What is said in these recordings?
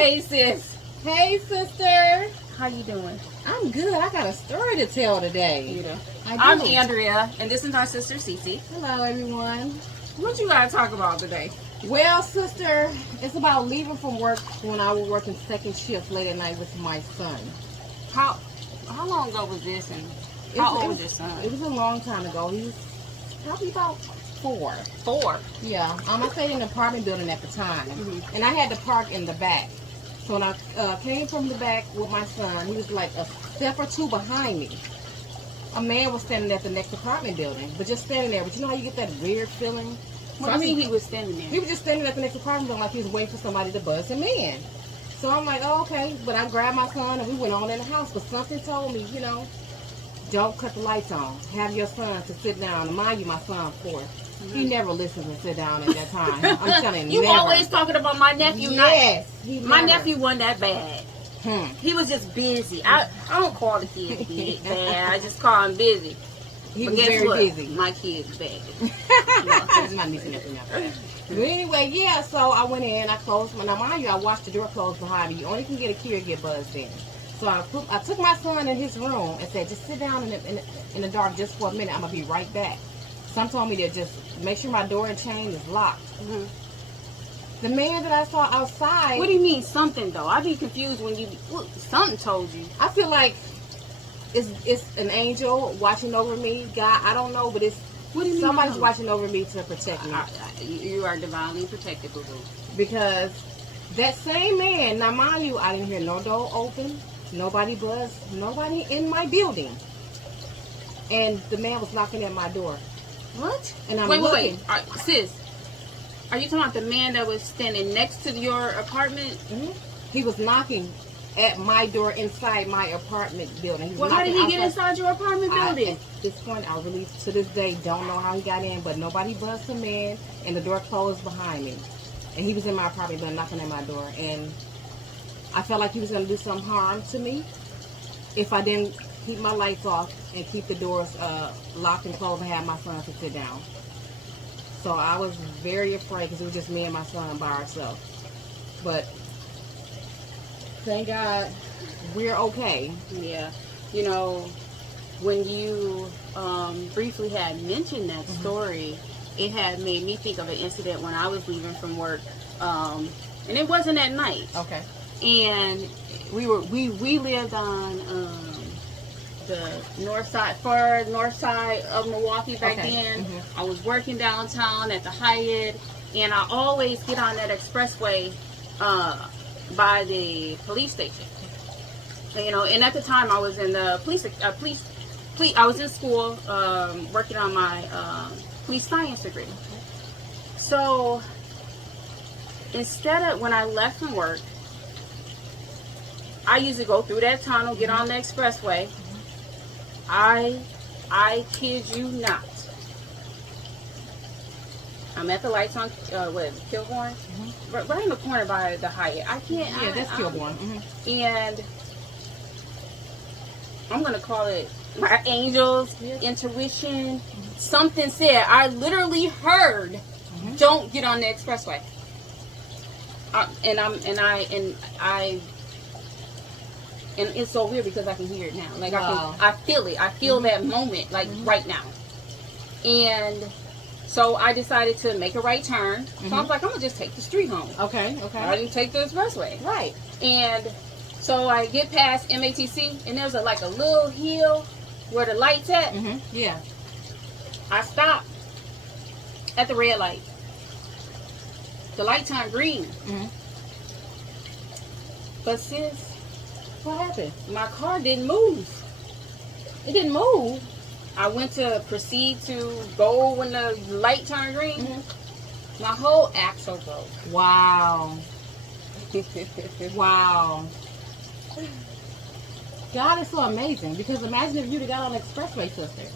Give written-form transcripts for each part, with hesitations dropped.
Hey, sis. Hey, sister. How you doing? I'm good. I got a story to tell today. You know. I do. I'm Andrea, and this is my sister, Cece. Hello, everyone. What you got to talk about today? Well, sister, it's about leaving from work when I was working second shift late at night with my son. How long ago was this, and how old was your son? It was a long time ago. He was probably about 4. 4. Yeah. I stayed in an apartment building at the time, and I had to park in the back. So when I came from the back with my son, he was like a step or two behind me. A man was standing at the next apartment building, but just standing there. But you know how you get that weird feeling? What do you mean he was standing there? He was just standing at the next apartment building like he was waiting for somebody to buzz him in. So I'm like, oh, okay. But I grabbed my son and we went on in the house. But something told me, you know, don't cut the lights on. Have your son to sit down. And mind you, my son, 4. He never listens and sit down at that time. I'm telling you, you always talking about my nephew. Yes. My nephew wasn't that bad. He was just busy. I don't call the kids bad. I just call him busy. He but was guess very what? busy. My kid's bad. It's my niece and nephew now. But anyway, yeah, so I went in, I closed my, now mind you, I watched the door close behind me. You only can get a key or get buzzed in. So I took my son in his room and said, just sit down in the dark just for a minute. I'm going to be right back. Some told me to just make sure my door and chain is locked. The man that I saw outside. What do you mean something though? I'd be confused when something told you. I feel like it's an angel watching over me. God, I don't know, but it's somebody's watching over me to protect me. You are divinely protected, boo-boo. Because that same man, now mind you, I didn't hear no door open, nobody buzzed, nobody in my building. And the man was knocking at my door. What? And I'm wait. looking. Sis, are you talking about the man that was standing next to your apartment? He was knocking at my door inside my apartment building. Well, how did he get inside your apartment building? At this point, I really, to this day, don't know how he got in, but nobody buzzed him in, and the door closed behind me. And he was in my apartment building knocking at my door, and I felt like he was going to do some harm to me if I didn't keep my lights off and keep the doors locked and closed and have my son to sit down. So I was very afraid because it was just me and my son by ourselves. But thank God we're okay. Yeah. You know, when you briefly had mentioned that story, it had made me think of an incident when I was leaving from work. And it wasn't at night. Okay. And we lived on the north side of Milwaukee back then. I was working downtown at the Hyatt, and I always get on that expressway by the police station. You know, and at the time I was in the police. I was in school working on my police science degree. So instead of when I left from work, I used to go through that tunnel, get on the expressway. I kid you not. I'm at the lights on, Kilbourne? Right in the corner by the Hyatt. I can't. Yeah, that's Kilbourne. And I'm going to call it my angel's intuition. Something said, I literally heard, don't get on the expressway. And it's so weird because I can hear it now. Like I feel it. I feel that moment, like right now. And so I decided to make a right turn. So I was like, I'm gonna just take the street home. Okay. I didn't take the expressway. Right. And so I get past MATC, and there's a little hill where the light's at. Yeah. I stopped at the red light. The light turned green. But sis, what happened? My car didn't move. It didn't move. I went to proceed to go when the light turned green. My whole axle broke. Wow. Wow. God is so amazing, because imagine if you'd have got on the expressway, sister.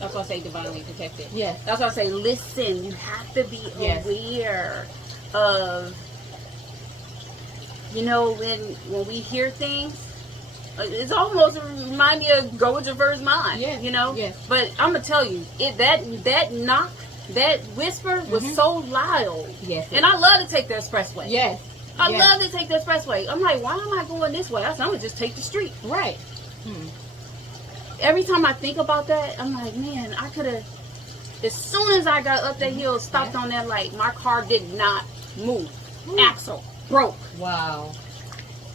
That's why I say divinely protected. Yes. That's why I say listen. You have to be aware of. You know, when we hear things, it's almost remind me of go with your first mind. Yeah. You know. Yes. But I'm gonna tell you, that knock, that whisper was so loud. Yes. And I love to take the expressway. Yes. I love to take the expressway. I'm like, why am I going this way? I'm gonna just take the street. Right. Every time I think about that, I'm like, man, I could have. As soon as I got up that hill, stopped on that light, my car did not move. Axle broke. Wow.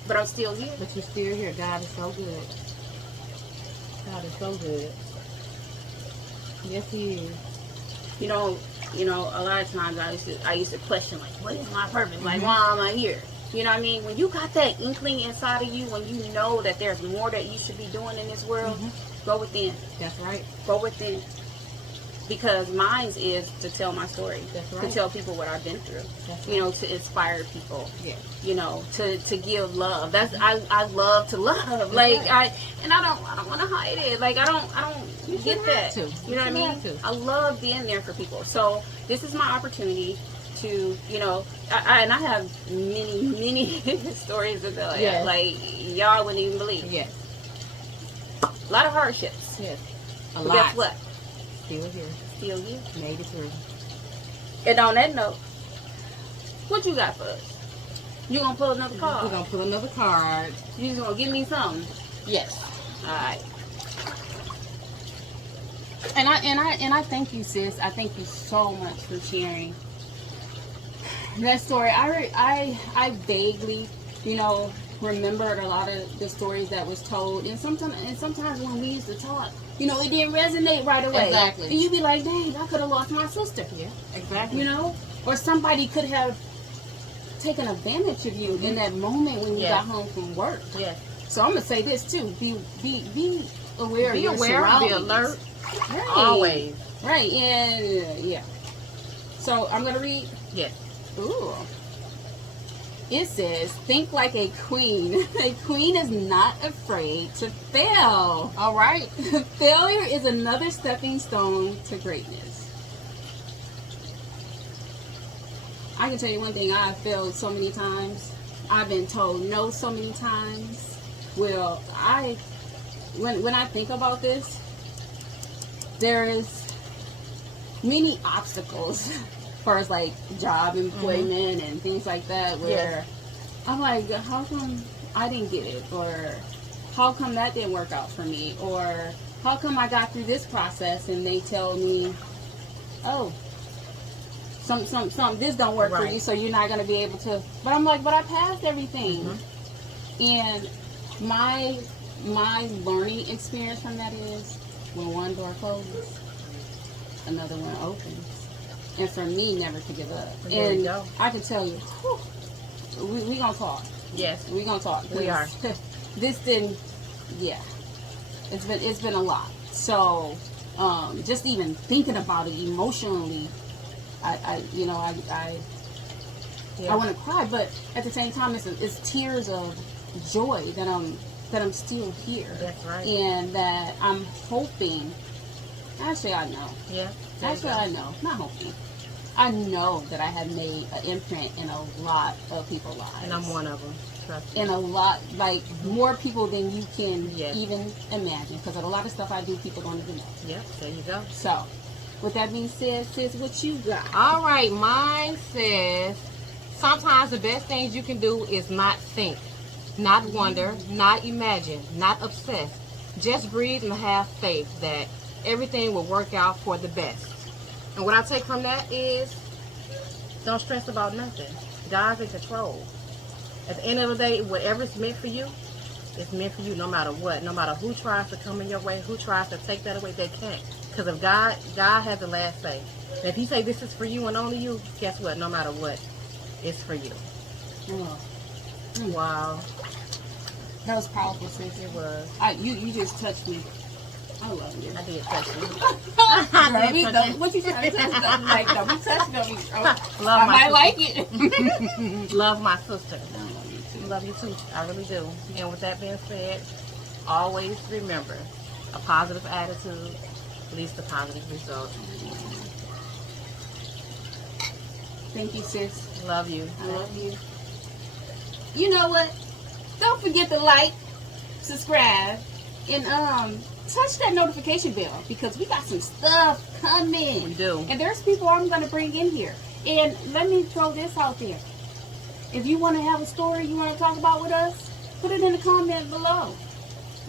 But I'm still here. But you're still here. God is so good. God is so good. Yes, He is. You know, a lot of times I used to question, like, what is my purpose? Like, why am I here? You know what I mean? When you got that inkling inside of you, when you know that there's more that you should be doing in this world, go within. That's right. Go within. Because mine is to tell my story. That's right. To tell people what I've been through. That's you know, to inspire people. Yeah. You know, to give love. That's I love to love. That's like right. I don't want to hide it. Like I don't get that. To. You know what I mean? I love being there for people. So this is my opportunity to, you know, I have many stories to tell. Yes. Like y'all wouldn't even believe. Yes. A lot of hardships. Yes. But guess what? Still here. Still here. Made it through. And on that note, what you got for us? You gonna pull another card? We're gonna pull another card. You just gonna give me something? Yes. All right. And I thank you, sis. I thank you so much for sharing that story. I vaguely, you know, remembered a lot of the stories that was told, and sometimes when we used to talk, you know, it didn't resonate right away. Exactly. And you'd be like, dang, I could have lost my sister. Yeah. Exactly. You know, or somebody could have taken advantage of you in that moment when you got home from work. Yeah. So I'm gonna say this too: be aware of your Be surroundings. alert. Right. Always. Right. And yeah. So I'm gonna read. Yes. Ooh. It says, think like a queen. A queen is not afraid to fail. All right. Failure is another stepping stone to greatness. I can tell you one thing, I've failed so many times. I've been told no so many times. Well, when I think about this, there is many obstacles as far as like job employment and things like that, where I'm like, how come I didn't get it, or how come that didn't work out for me, or how come I got through this process and they tell me, oh, some this don't work for you, so you're not going to be able to. But I'm like, but I passed everything. And my learning experience from that is, when one door closes, another one opens. And for me, never to give up. There and you go. I can tell you, we gonna talk. Yes, we gonna talk. We are. This didn't. Yeah, it's been a lot. So, just even thinking about it emotionally, I want to cry. But at the same time, it's tears of joy that I'm still here. That's right. And that I'm hoping. Actually, I know. Yeah. Actually, I know. Not hoping. I know that I have made an imprint in a lot of people's lives. And I'm one of them. Trust me. And a lot, like, more people than you can Yes. even imagine. Because of a lot of stuff I do, people don't even know. Yep, there you go. So, with that being said, sis, what you got? All right, mine says, sometimes the best things you can do is not think, not wonder, not imagine, not obsess. Just breathe and have faith that everything will work out for the best. And what I take from that is, don't stress about nothing. God's in control. At the end of the day, whatever's meant for you, it's meant for you no matter what. No matter who tries to come in your way, who tries to take that away, they can't. Because if God has the last say. And if He say this is for you and only you, guess what? No matter what, it's for you. Wow. That was powerful, sis. It was. You just touched me. I love you. I did touch you. What you trying to touch? Like, don't be touching on me. Love I my might like sister. it. Love my sister. Love you too. I really do. And with that being said, always remember, a positive attitude leads to positive results. Thank you, sis. Love you. I love you. You know what? Don't forget to like, subscribe, and touch that notification bell, because we got some stuff coming. We do. And there's people I'm going to bring in here. And let me throw this out there. If you want to have a story you want to talk about with us, put it in the comment below,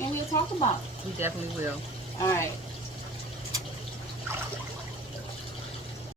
and we'll talk about it. We definitely will. All right.